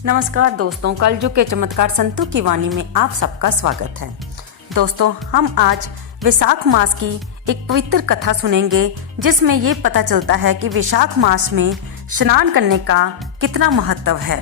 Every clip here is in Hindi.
नमस्कार दोस्तों, कलयुग के चमत्कार संतों की वाणी में आप सबका स्वागत है। दोस्तों, हम आज वैशाख मास की एक पवित्र कथा सुनेंगे जिसमें ये पता चलता है कि वैशाख मास में स्नान करने का कितना महत्व है।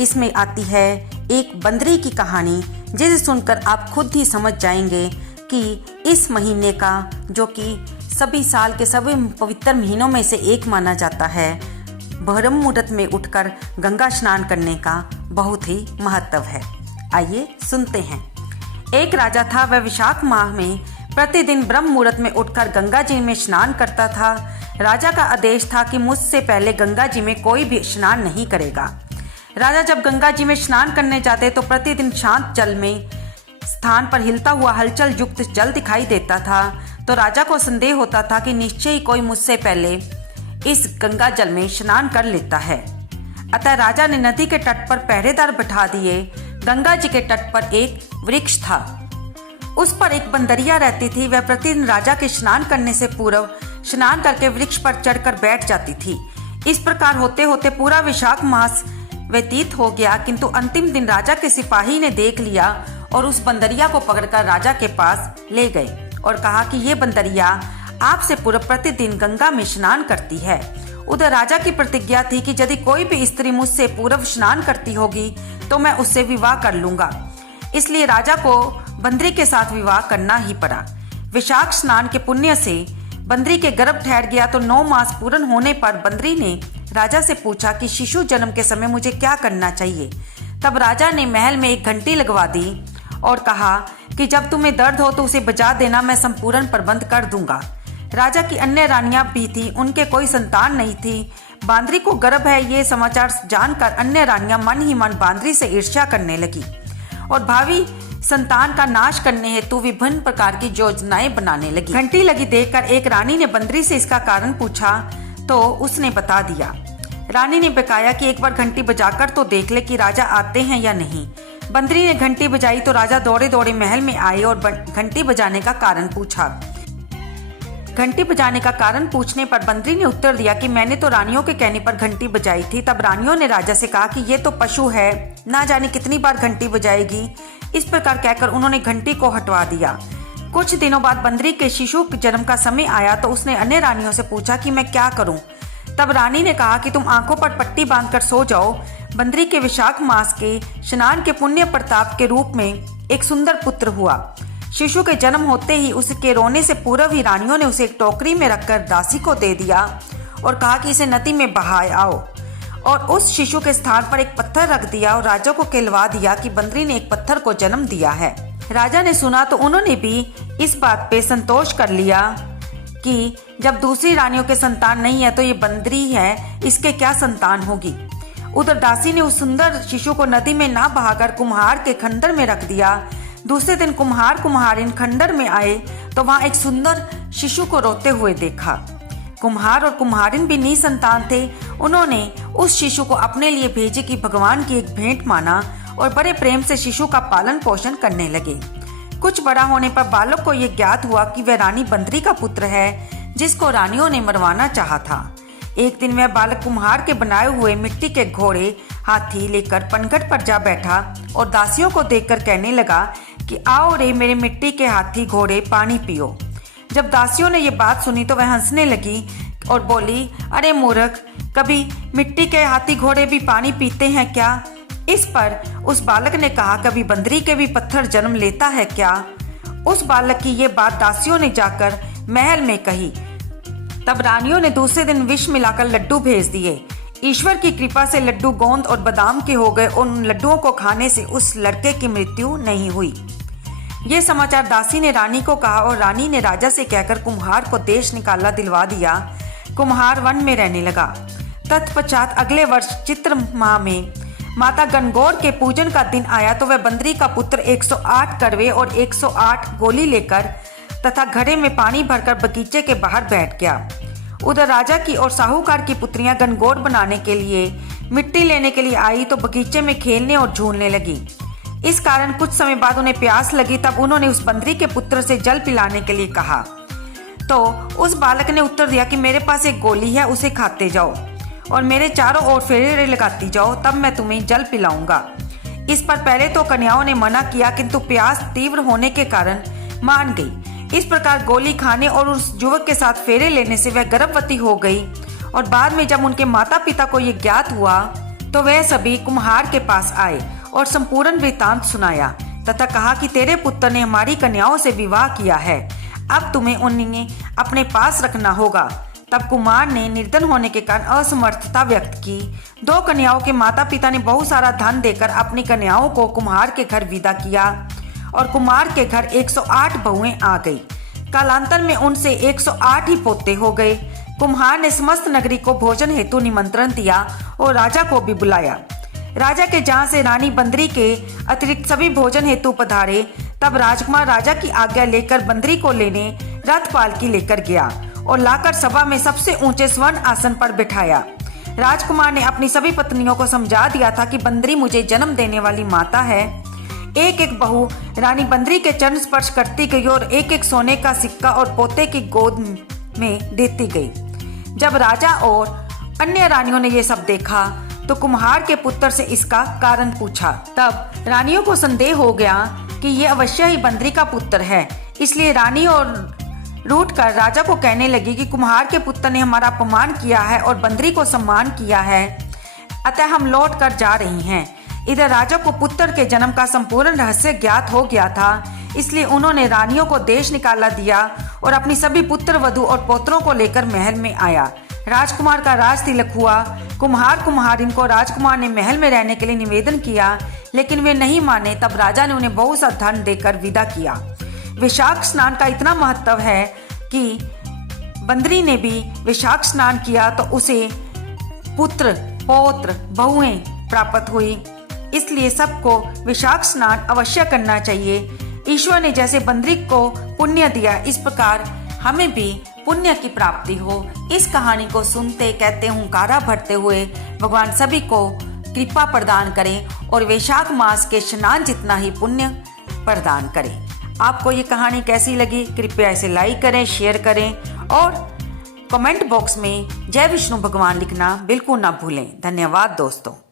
इसमें आती है एक बंदरी की कहानी जिसे सुनकर आप खुद ही समझ जाएंगे कि इस महीने का, जो कि सभी साल के सभी पवित्र महीनों में से एक माना जाता है, ब्रह्म मुहूर्त में उठकर गंगा स्नान करने का बहुत ही महत्व है। आइए सुनते हैं। एक राजा था। वह वैशाख माह में प्रतिदिन ब्रह्म मुहूर्त में उठकर गंगा जी में स्नान करता था। राजा का आदेश था कि मुझसे पहले गंगा जी में कोई भी स्नान नहीं करेगा। राजा जब गंगा जी में स्नान करने जाते तो प्रतिदिन शांत जल में स्थान पर हिलता हुआ हलचल युक्त जल दिखाई देता था। तो राजा को संदेह होता था कि निश्चय ही कोई मुझसे पहले इस गंगा जल में स्नान कर लेता है। अतः राजा ने नदी के तट पर पहरेदार बैठा दिए। गंगा जी के तट पर एक वृक्ष था। उस पर एक बंदरिया रहती थी। वह प्रतिदिन राजा के स्नान करने से पूर्व स्नान करके वृक्ष पर चढ़कर बैठ जाती थी। इस प्रकार होते होते पूरा वैशाख मास व्यतीत हो गया, किंतु अंतिम दिन राजा के सिपाही ने देख लिया और उस बंदरिया को पकड़कर राजा के पास ले गए और कहा कि ये बंदरिया आपसे पूर्व प्रतिदिन गंगा में स्नान करती है। उधर राजा की प्रतिज्ञा थी कि यदि कोई भी स्त्री मुझसे पूर्व स्नान करती होगी तो मैं उससे विवाह कर लूंगा। इसलिए राजा को बंदरी के साथ विवाह करना ही पड़ा। वैशाख स्नान के पुण्य से बंदरी के गर्भ ठहर गया। तो 9 मास पूर्ण होने पर बंदरी ने राजा से पूछा कि शिशु जन्म के समय मुझे क्या करना चाहिए। तब राजा ने महल में एक घंटी लगवा दी और कहा कि जब तुम्हें दर्द हो तो उसे बजा देना, मैं संपूर्ण प्रबंध कर दूंगा। राजा की अन्य रानियां भी थी, उनके कोई संतान नहीं थी। बांदरी को गर्भ है ये समाचार जानकर अन्य रानियां मन ही मन बांदरी से ईर्ष्या करने लगी और भावी संतान का नाश करने हेतु विभिन्न प्रकार की योजनाएं बनाने लगी। घंटी लगी देखकर एक रानी ने बंदरी से इसका कारण पूछा तो उसने बता दिया। रानी ने बकाया कि एक बार घंटी बजाकर तो देख ले कि राजा आते हैं या नहीं। बंदरी ने घंटी बजाई तो राजा दौड़े दौड़े महल में आए और घंटी बजाने का कारण पूछा। घंटी बजाने का कारण पूछने पर बंदरी ने उत्तर दिया कि मैंने तो रानियों के कहने पर घंटी बजाई थी। तब रानियों ने राजा से कहा कि ये तो पशु है, ना जाने कितनी बार घंटी बजाएगी। इस प्रकार कहकर उन्होंने घंटी को हटवा दिया। कुछ दिनों बाद बंदरी के शिशु के जन्म का समय आया तो उसने अन्य रानियों से पूछा कि मैं क्या करूं। तब रानी ने कहा कि तुम आंखों पर पट्टी बांधकर सो जाओ। बंदरी के वैशाख मास के स्नान के पुण्य प्रताप के रूप में एक सुंदर पुत्र हुआ। शिशु के जन्म होते ही उसके रोने से पूर्व ही रानियों ने उसे एक टोकरी में रखकर दासी को दे दिया और कहा कि इसे नदी में बहाए आओ, और उस शिशु के स्थान पर एक पत्थर रख दिया और राजा को कहलवा दिया कि बंदरी ने एक पत्थर को जन्म दिया है। राजा ने सुना तो उन्होंने भी इस बात पे संतोष कर लिया कि जब दूसरी रानियों के संतान नहीं है तो ये बंदरी है, इसके क्या संतान होगी। उधर दासी ने उस सुंदर शिशु को नदी में ना बहाकर कुम्हार के खंडर में रख दिया। दूसरे दिन कुम्हार कुम्हारिन खंडर में आए तो वहां एक सुंदर शिशु को रोते हुए देखा। कुम्हार और कुम्हारिन भी निसंतान थे। उन्होंने उस शिशु को अपने लिए भेजे कि भगवान की एक भेंट माना और बड़े प्रेम से शिशु का पालन पोषण करने लगे। कुछ बड़ा होने पर बालक को यह ज्ञात हुआ कि वह रानी बंदरी का पुत्र है जिसको रानियों ने मरवाना चाहा था। एक दिन वह बालक कुम्हार के बनाए हुए मिट्टी के घोड़े हाथी लेकर पनघट पर जा बैठा और दासियों को देखकर कहने लगा कि आओ रे मेरे मिट्टी के हाथी घोड़े, पानी पियो। जब दासियों ने ये बात सुनी तो वह हंसने लगी और बोली, अरे मूर्ख, कभी मिट्टी के हाथी घोड़े भी पानी पीते हैं क्या। इस पर उस बालक ने कहा, कभी बंदरी के भी पत्थर जन्म लेता है क्या। उस बालक की ये बात दासियों ने जाकर महल में कही। तब रानियों ने दूसरे दिन विष मिलाकर लड्डू भेज दिए। ईश्वर की कृपा से लड्डू गोंद और बादाम के हो गए। उन लड्डुओं को खाने से उस लड़के की मृत्यु नहीं हुई। ये समाचार दासी ने रानी को कहा और रानी ने राजा से कहकर कुम्हार को देश निकाला दिलवा दिया। कुम्हार वन में रहने लगा। तत्पश्चात अगले वर्ष चित्र माह में माता गणगौर के पूजन का दिन आया तो वह बंदरी का पुत्र 108 करवे और 108 गोली लेकर तथा घड़े में पानी भरकर बगीचे के बाहर बैठ गया। उधर राजा की और साहूकार की पुत्रियां गणगौर बनाने के लिए मिट्टी लेने के लिए आई तो बगीचे में खेलने और झूलने लगी। इस कारण कुछ समय बाद उन्हें प्यास लगी। तब उन्होंने उस बंदरी के पुत्र से जल पिलाने के लिए कहा तो उस बालक ने उत्तर दिया कि मेरे पास एक गोली है, उसे खाते जाओ। और मेरे चारों ओर फेरे लगाती जाओ, तब मैं तुम्हें जल पिलाऊंगा। इस पर पहले तो कन्याओं ने मना किया, किंतु प्यास तीव्र होने के कारण मान गई। इस प्रकार गोली खाने और उस युवक के साथ फेरे लेने से वह गर्भवती हो गई और बाद में जब उनके माता पिता को ये ज्ञात हुआ तो वह सभी कुम्हार के पास आए और संपूर्ण वृत्तांत सुनाया तथा कहा कि तेरे पुत्र ने हमारी कन्याओं से विवाह किया है, अब तुम्हें उन्हें अपने पास रखना होगा। तब कुमार ने निर्धन होने के कारण असमर्थता व्यक्त की। 2 कन्याओं के माता पिता ने बहुत सारा धन देकर अपनी कन्याओं को कुम्हार के घर विदा किया और कुमार के घर 108 बहुएं आ गई। कालांतर में उनसे 108 ही पोते हो गए। कुम्हार ने समस्त नगरी को भोजन हेतु निमंत्रण दिया और राजा को भी बुलाया। राजा के जहाँ से रानी बंदरी के अतिरिक्त सभी भोजन हेतु पधारे। तब राजकुमार राजा की आज्ञा लेकर बंदरी को लेने रथ पालकी लेकर गया और लाकर सभा में सबसे ऊंचे स्वर्ण आसन पर बिठाया। राजकुमार ने अपनी सभी पत्नियों को समझा दिया था कि बंदरी मुझे जन्म देने वाली माता है। एक एक बहू रानी बंदरी के चरण स्पर्श करती गई और एक एक सोने का सिक्का और पोते की गोद में देती गई। जब राजा और अन्य रानियों ने ये सब देखा तो कुम्हार के पुत्र से इसका कारण पूछा। तब रानियों को संदेह हो गया कि ये अवश्य ही बंदरी का पुत्र है। इसलिए रानी और रूठ कर राजा को कहने लगी कि कुम्हार के पुत्र ने हमारा अपमान किया है और बंदरी को सम्मान किया है, अतः हम लौट कर जा रही हैं। इधर राजा को पुत्र के जन्म का संपूर्ण रहस्य ज्ञात हो गया था, इसलिए उन्होंने रानियों को देश निकाला दिया और अपनी सभी पुत्र वधु और पौत्रों को लेकर महल में आया। राजकुमार का राज तिलक हुआ। कुम्हार कुम्हारिन को राजकुमार ने महल में रहने के लिए निवेदन किया, लेकिन वे नहीं माने। तब राजा ने उन्हें बहुत सा धन देकर विदा किया। विशाख स्नान का इतना महत्व है कि बंदरी ने भी विशाख स्नान किया तो उसे पुत्र पौत्र बहुएं प्राप्त हुई। इसलिए सबको विशाख स्नान अवश्य करना चाहिए। ईश्वर ने जैसे बंदरी को पुण्य दिया, इस प्रकार हमें भी पुण्य की प्राप्ति हो। इस कहानी को सुनते कहते हुंकारा भरते हुए भगवान सभी को कृपा प्रदान करें और वैशाख मास के स्नान जितना ही पुण्य प्रदान करें। आपको ये कहानी कैसी लगी? कृपया इसे लाइक करें, शेयर करें और कमेंट बॉक्स में जय विष्णु भगवान लिखना बिल्कुल ना भूलें। धन्यवाद दोस्तों।